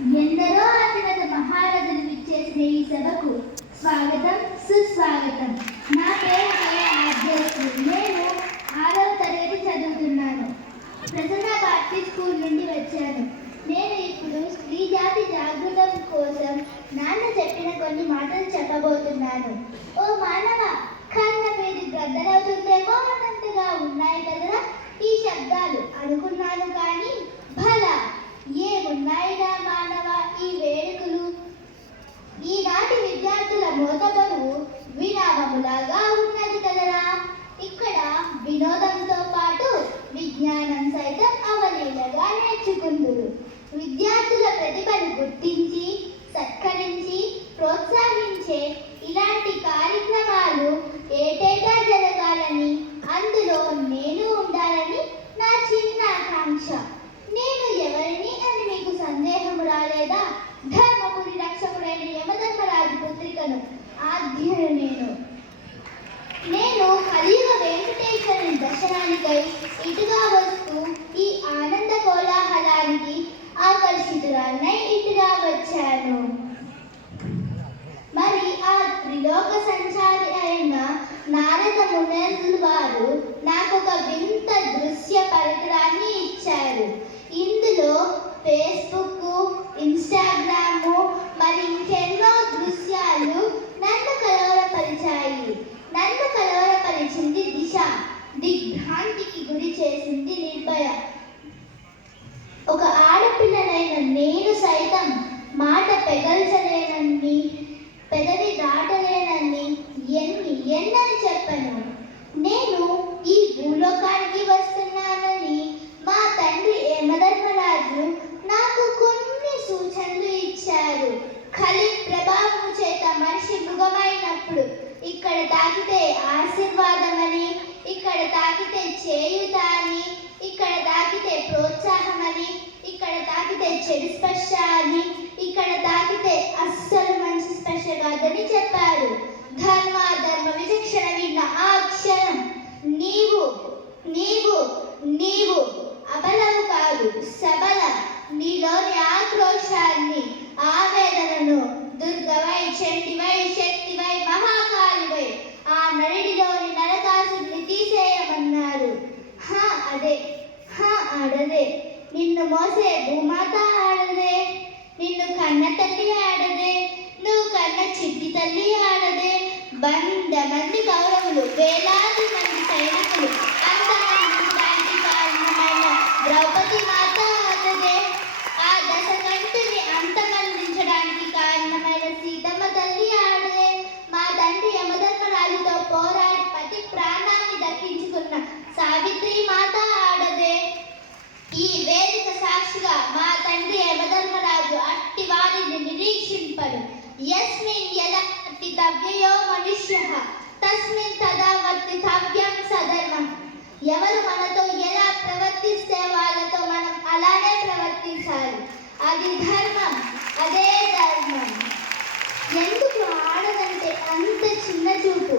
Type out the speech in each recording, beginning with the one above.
ఎందరో అత్యున్నత మహారథులు విచ్చేసిన ఈ సభకు స్వాగతం, సుస్వాగతం. నా పేరు ఆర్జేశ్వరి. నేను 6వ తరగతి చదువుతున్నాను. ప్రసన్న భారతి స్కూల్ నుండి వచ్చాను. నేను ఇప్పుడు స్త్రీ జాతి జాగృతం కోసం నాన్న చెప్పిన కొన్ని మాటలు చెప్పబోతున్నాను. ఓ మానవ, కన్న మీది గద్దలవుతుందేమో అన్నంతగా ఉన్నాయి కదా ఈ శబ్దాలు అనుకున్నాను. కానీ భలా ఏమున్నాయిగా మానవ ఈ వేడుకలు. ఈనాటి విద్యార్థుల మోతబరువు విరామములాగా ఉన్నది కదరా. ఇక్కడ వినోదంతో పాటు విజ్ఞానం సైతం అవలీలగా నేర్చుకుందురు. విద్యార్థుల ప్రతిభను గుర్తించి సత్కరించి ప్రోత్సహించే ఇలాంటి కార్యక్రమాలు ఏటేటా జరగాలని, అందులో నేను ఉండాలని నా చిన్న ఆకాంక్ష. నేను ఎవరిని అని మీకు సందేహము రాలేదా? ధర్మపురి రక్షకుడైన యమధర్మరాజు పుత్రికను, ఆద్యుడు. నేను కలియుగ వెంకటేశ్వరుని దర్శనానికై ఇటుగా వస్తూ ఈ ఆనంద కోలాహలానికి ఆకర్షితురాలనై ఇటుగా వచ్చాను. మరి ఆ త్రిలోక సంచారి అయిన నారద మునులు వారు నాకు ఒక వింత దృశ్య పరికరాన్ని ఇచ్చారు. ఇందులో ఫేస్బుక్, ఇన్స్టాగ్రాము మరి ఇంకెన్నో దృశ్యాలు నన్ను కలవరపరిచాయి. నన్ను కలవరపరిచింది దిశ, దిగ్భ్రాంతికి గురి చేసింది నిర్భయ. ఒక ఆడపిల్లనైన నేను సైతం మాట పెగల్చలేనన్ని, పెదవి దాటలేనన్ని ఎన్నని చెప్పను. నేను ఈ భూలోకానికి వస్తున్నానని మా తండ్రి యమధర్మరాజు నాకు కొన్ని సూచనలు ఇచ్చారు. కలి ప్రభావం చేత మనిషి మృగమైనప్పుడు ఇక్కడ తాకితే ఆశీర్వాదమని, ఇక్కడ తాకితే చేయుత అని, ఇక్కడ తాకితే ప్రోత్సాహమని, ఇక్కడ తాకితే చెడు స్పర్శ అని, ఇక్కడ తాకితే అస్సలు మంచి స్పర్శ కాదని చెప్పారు. ధర్మ విచక్షణ విన్న ఆ క్షణం నీవు నీవు నీవు అబలవు కాదు, సబల. నీలోని ఆక్రోశాన్ని, ఆవేదనను దుర్గవై, చండివై, శక్తివై, మహాకాళివై ఆ నడిలోని నరకాసుని తీసేయమన్నారు. ఆడదే. నిన్ను మోసే భూమాత ఆడదే. నిన్ను కన్న తల్లి ఆడదే. నువ్వు కన్న చిట్టి తల్లి ఆడదే. 100 మంది కౌరవులు, వేలాది మంది సైనికులు, అంతమంది కారణమైన ద్రౌపది మాత ఆడదే. ఆ దశకంఠుని అంతమందించడానికి కారణమైన సీతమ్మ తల్లి ఆడదే. మా తండ్రి యమధర్మరాజుతో పోరాడి పతి ప్రాణాన్ని దక్కించుకున్న సావిత్రి మాత ఆడదే. ఈ వేదిక సాక్షిగా మా తండ్రి యమధర్మరాజు అట్టి వారిని నిరీక్షింపడు. యస్మిన్ యదా వర్తితవ్యో మనుష్యః తస్మిన్ తదా వర్తితవ్యం సధర్మం. ఎవరు మనతో ఎలా ప్రవర్తిస్తే వాళ్ళతో మనం అలానే ప్రవర్తించాలి. అది ధర్మం, అదే ధర్మం. ఎందుకు ఆడదంటే అంత చిన్న చూపు?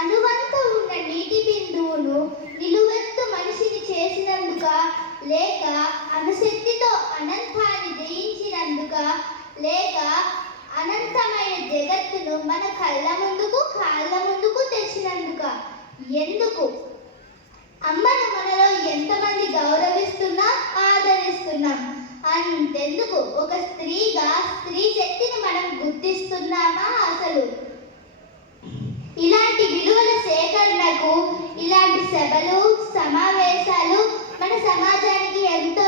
అనువంత ఉన్న నీటి బిందువును నిలువెత్తు మనిషిని చేసినందుక, లేక అణుశక్తితో అనంతాన్ని జయించినందుక, లేక అనంతమైన జగత్తును మన కళ్ళ ముందుకు, కాళ్ళ ముందుకు తెచ్చినందుక? ఎందుకు? అమ్మను మనలో ఎంతమంది గౌరవిస్తున్నాం, ఆదరిస్తున్నాం. అంతెందుకు ఒక స్త్రీగా స్త్రీ శక్తిని మనం గుర్తిస్తున్నామా అసలు? ఇలాంటి విలువల సేకరణకు ఇలాంటి సభలు, సమావేశాలు మన సమాజానికి ఎంతో